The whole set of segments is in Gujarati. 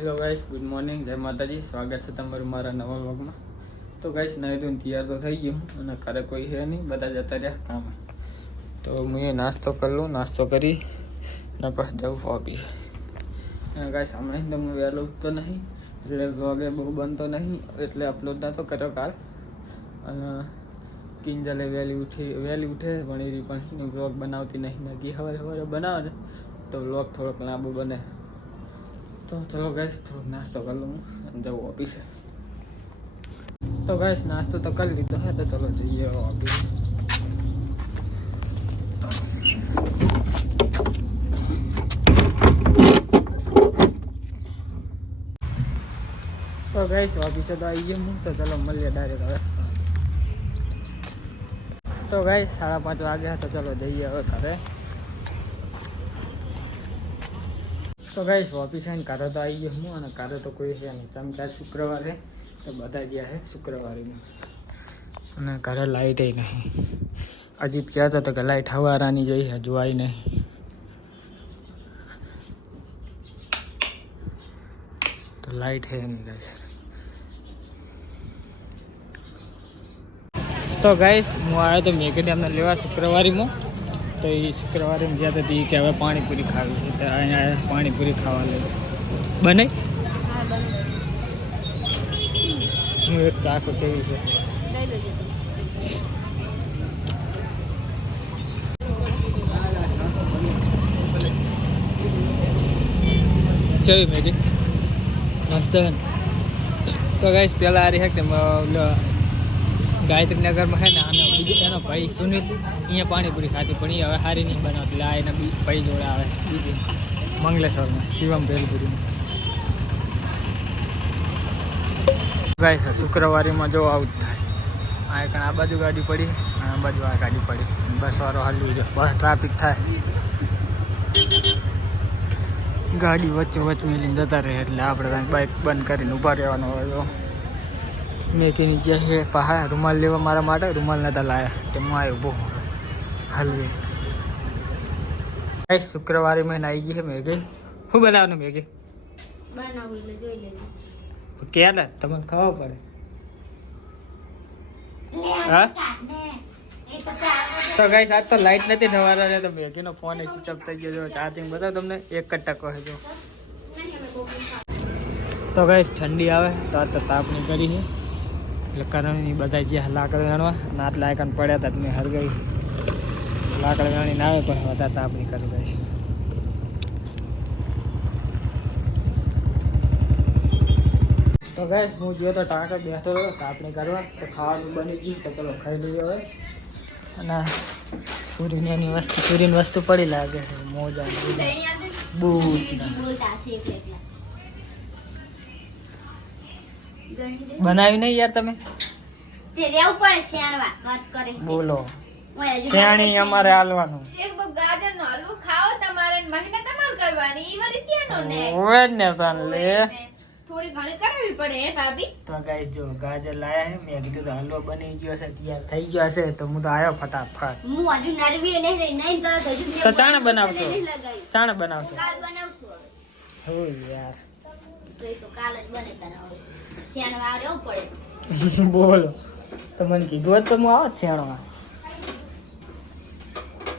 હેલો ગાઈસ, ગુડ મોર્નિંગ, જય માતાજી. સ્વાગત છે તમારું મારા નવા વ્લોગમાં. તો ગાઈસ, નહીં ધોઈને તૈયાર તો થઈ ગયું અને ઘરે કોઈ છે નહીં, બધા જતા રહ્યા કામ. તો હું એ નાસ્તો કરી લઉં, નાસ્તો કરી ને પછી જવું ઓફિસ. અને ગાઈસ, હમણાં તો હું વહેલો ઉઠતો નહીં, એટલે વ્લોગે બહુ બનતો નહીં, એટલે અપલોડ નહોતો કર્યો કાલ. અને કિંજલે વહેલી ઉઠે ભણી પણ વ્લોગ બનાવતી નહીં, નક્કી સવારે બનાવે ને તો વ્લોગ થોડોક લાંબો બને. તો ચલો ગાઈસ, થોડોક નાસ્તો કરી લઉં અને જવું ઓફિસે. તો ગાઈસ, નાસ્તો તો કરી લીધો હે, તો ચલો જઈએ ઓફિસ. તો ગાઈસ, ઓફિસે તો આવી ગયો હું, તો ચલો મળીએ ડાયરેક્ટ હવે. તો ગાઈસ, 5:30 વાગ્યા, તો ચલો જઈએ હવે ઘરે. તો ગાઈસ, ઓફિસ આવીને ઘરે તો આવી ગયો હું, અને ઘરે તો કોઈ છે નહીં, ચમકા શુક્રવારે તો બધા જ્યાં છે શુક્રવારેમાં. અને ઘરે લાઇટ નહીં. અજીત કહેતો હતો કે લાઇટ હવારાની જઈ છે, જોવાય નહીં. તો લાઇટ છે નહીં ગાઈસ. તો ગાઈસ, હું આવ્યો તો મેઘી ડેમને લેવા શુક્રવારીમાં. તો એ શુક્રવારે ગયા હતા કે હવે પાણીપુરી ખાવી છે, તો અહીંયા પાણીપુરી ખાવા લઈ બને. હું એક ચાખો કેવી છે કેવી મેગી મસ્ત. તો ગાઈસ, પહેલાં આ રહી છે કે ગાયત્રી નગરમાં છે ને, આનો બીજો એનો ભાઈ સુનિલ અહીંયા પાણીપુરી ખાતી, પણ એ હવે સારી નહીં બનાવતી. એટલે આ એના ભાઈ જોડે આવે બીજી મંગલેશ્વરમાં, શિવમ ભેલપુરીમાં. ગાઈસ, શુક્રવારીમાં જો આવું જ થાય. આ બાજુ ગાડી પડી, આ બાજુ આ ગાડી પડી, બસવાળો હલવી છે, બસ ટ્રાફિક થાય, ગાડી વચ્ચે મેલીને જતા રહે. એટલે આપણે બાઇક બંધ કરીને ઊભા રહેવાનો હોય. મેથી નીચે છે પહાડ, રૂમાલ લેવા મારા માટે રૂમાલ નતા લાયા, તો હું આવ્યો બહુ હલવી. શુક્રવારે મને આવી ગઈ છે મેગી. શું બનાવવાનું મેગી? ક્યારે તમને ખાવા પડે? હા, તો ગાઈસ, આજ તો લાઈટ નથી સવારે, તો મેગીનો ફોન સ્વિચ ઓફ થઈ ગયો. ચાર્જિંગ બતાવો તમને 1% છે. જો તો ગાઈસ, ઠંડી આવે તો આજ તો તાપણી કરી છે, એટલે કરણની બધા જ્યાં લાકડ વેણવા નાત લાયકાને પડ્યા હતા, મેં હરગાઈ લાકડ વેણીને આવે પછી વધારે તાપણી કરી દઈશ. તો ગાઈસ, હું જોયો તો ટાંકા બેસતો હતો તાપણી કરવા, તો ખાવાનું બની ગયું, તો ચલો ખાઈ લઈએ હવે. અને સૂર્યની વસ્તુ પડી લાગે છે, મોજા બૂટ બનાવી નહીં યાર તમે? બોલો, શેણી અમારે હાલવાનું. ગાજરનો હલવો ખાઓ તમારે, મહેનત તમારે કરવાની. ઈ વરી ત્યાંનો ને ઓય ને સાન લે થોડી ઘણી કરવી પડે હે ભાભી. તો ગાઈસ, જો ગાજર લાયા છે, મેં કીધું તો હલવો બની ગયો છે, તૈયાર થઈ ગયો હશે, તો હું તો આવ્યો ફટાફટ. હું હજુ નરવી નહીં તરત હજુ તો ચાણા બનાવશો? ચાણા બનાવશો? કાલ બનાવશું. હો યાર, તો એ તો કાલ જ બને કરાવો. શેણવા રહેવું પડે. બોલો, તો મને કીધું હોત તો હું આવત શેણવા.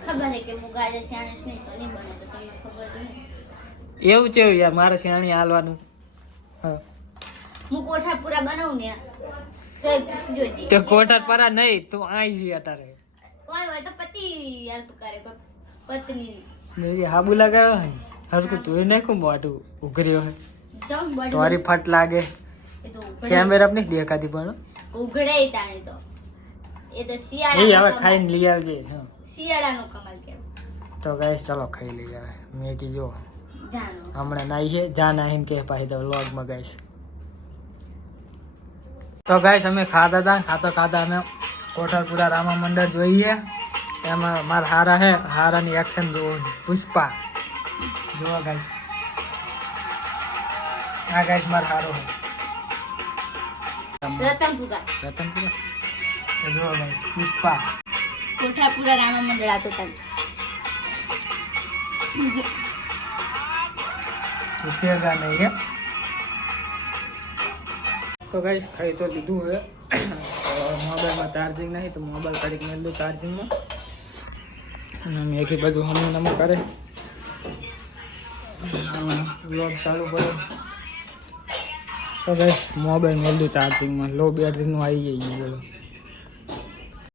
ખબર હે કે હું ગાજર શેણીશ નહીં તો નહીં બને, તો તમને ખબર નહીં. એવું છે યાર, મારે શેણી હાલવાનું. હા, હું કોઠા પૂરા બનાવું ને તો એ પૂછજો જી. તો કોઠાર પરા નહીં, તું આવી અત્યારે હોય તો પતિ હેલ્પ કરે, પત્ની મેરી હાબુ લગાવ્યો હે હરકું તું નાખું મોટું ઉઘર્યો હે જમ બડ તારી ફટ લાગે. એ તો કેમેરા નહીં દેખાતી પણ ઉઘડે તાણી તો એ તો એ શિયાળા હવે ખાઈને લઈ આવજે. હા, શિયાળાનો કમાલ કેમ. તો ગાઈસ, ચલો ખાઈ લઈએ હવે. મેગી જો જાનો હમણાં નાઈ છે, જા નાહીને કે પાછી તો વ્લોગમાં ગાઈશ. તો ગાઈસ, અમે ખાતા અમે કોઠારપુરા રામા મંડળ જોઈએ. એમાં મારા હારા હે, હારાની એક્શન જોવો. પુષ્પા જોવો ગાઈસ. આ ગાઈસ મારા હારો હે રતનપુરા જોવો ગાઈસ, પુષ્પા કોઠાપુરા રામા મંડળ આતો તન रुकेगा नहीं है, તો ગાઈસ ખાઈ તો લીધું છે. મોબાઈલમાં ચાર્જિંગ નહીં તો મોબાઈલ કાઢીને મેળ દઉં ચાર્જિંગમાં અને મેથી બધું હમણાં કરે વ્લોગ ચાલુ કર્યો. તો ગાઈસ મોબાઈલ મેળ દઉં ચાર્જિંગમાં લો બેટરીનું આવી જાય બોલો.